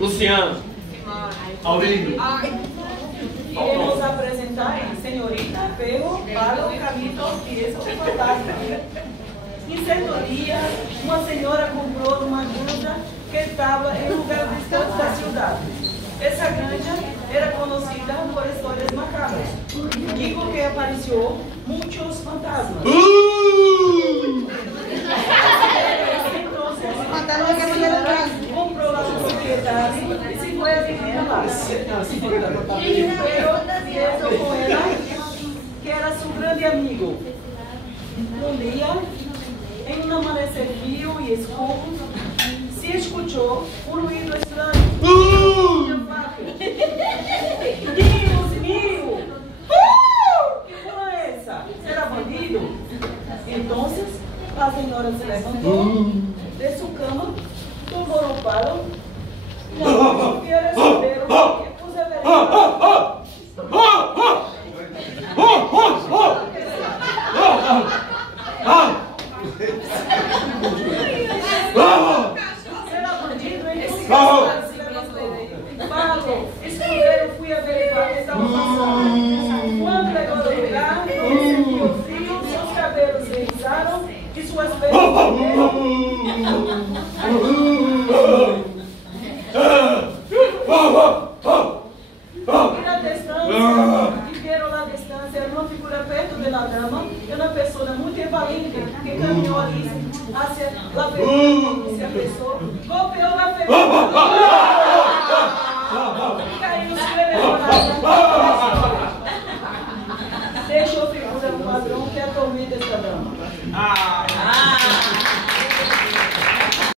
Luciano. Aurélio. Iremos apresentar a senhorita Perro para o caminho que é o fantasma. Em certo dia, uma senhora comprou uma granja que estava em um lugar distante da cidade. Essa granja era conhecida por histórias macabras. Digo que apareceu muitos fantasmas. Então, a senhora comprou a propriedade e se foi a viver lá. E Pero viajou com ela, que era seu grande amigo. Um dia, em um amanhecer frio e escuro, se escutou um ruído estranho. Deus meu! Que foi essa? Será bandido? Então, a senhora se levantou de sua cama, tomou um palo e receberam que os será bandido? Paulo, escudeiro, fui averiguar o que estava passando. Quando pegou no lugar, sentiu frio, seus cabelos se eriçaram e suas pernas Viveram na distância, era uma figura perto da dama, e uma pessoa muito valente que caminhou ali hacia a ferida, se apressou, golpeou na ferida e caiu se levantar.